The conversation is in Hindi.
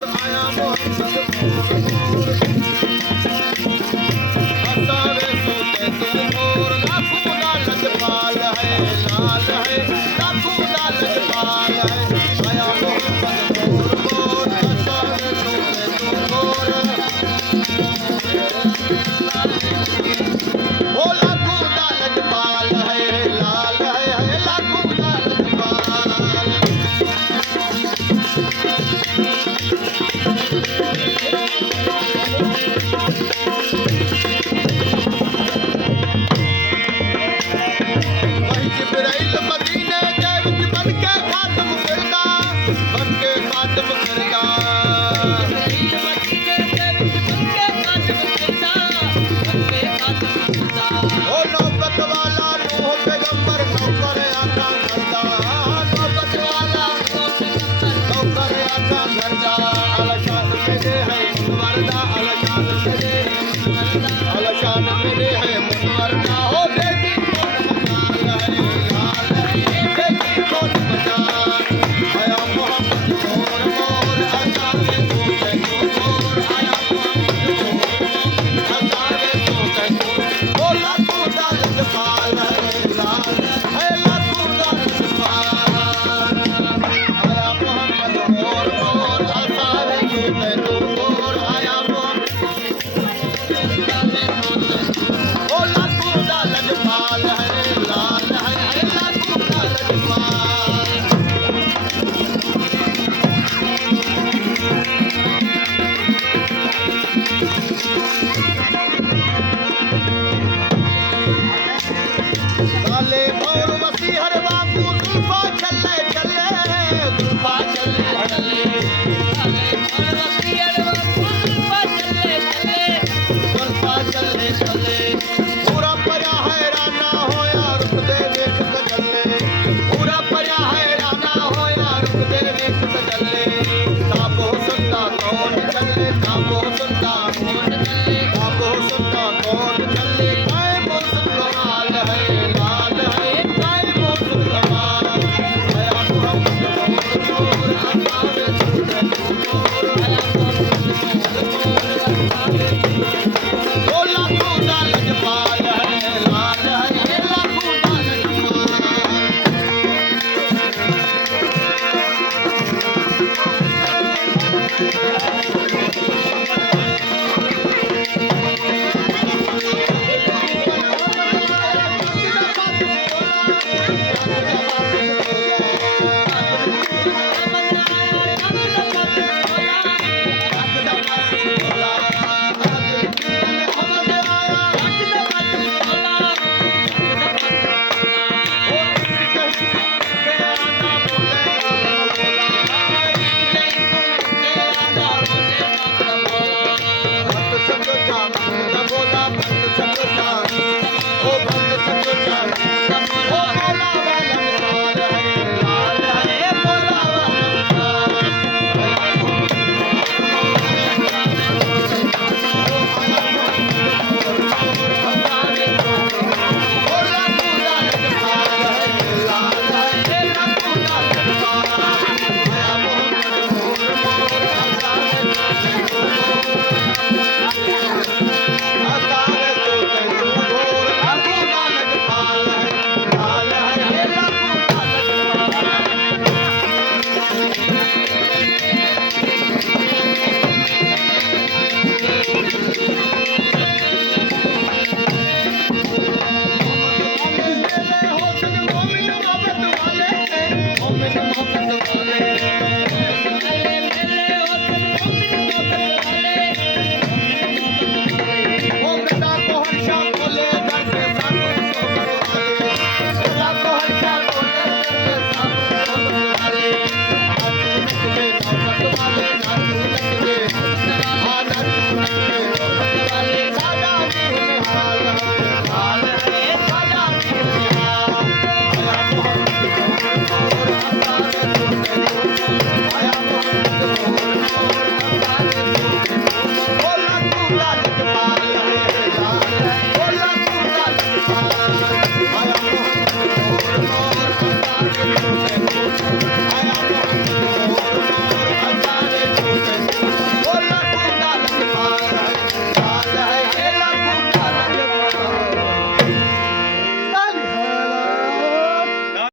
आया मोहम्मद मोर हसावे सोते तुम और लाखों का लजपाल है लाल है लाखों का लजपाल है आया मोहम्मद मोर हसावे सोते तुम और वो लाखों का लजपाल है लाल है लाखों का लजपाल जिब्राइल मदीने दे विच बन के खातम करदा बन के खातम करदा ओ नौबत वाला नूह पैगंबर नौकर आका करदा नौबत वाला नौकर आका करदा अलशान मेरे है मुनवरदा अलशान मेरे है मुनवरदा हो बेटी काले मोर वसी हर वांगू जुल्फा चले चले जुल्फा चले चले काले मोर वसी हर वांगू जुल्फा चले चले जुल्फा चले चले पूरा पया हैराना होया रुक दे देख सजले पूरा पया हैराना होया रुक दे देख सजले काबो सुनता कौन चले काबो सुनता कौन चले काबो सुनता कौन चले आए मौसम कमाल है लाल है आए मौसम कमाल आया मोहम्मद मोर हसावे सोते मोर आया ओ लाखों दा लजपाल है लाल है लाखों दा लजपाल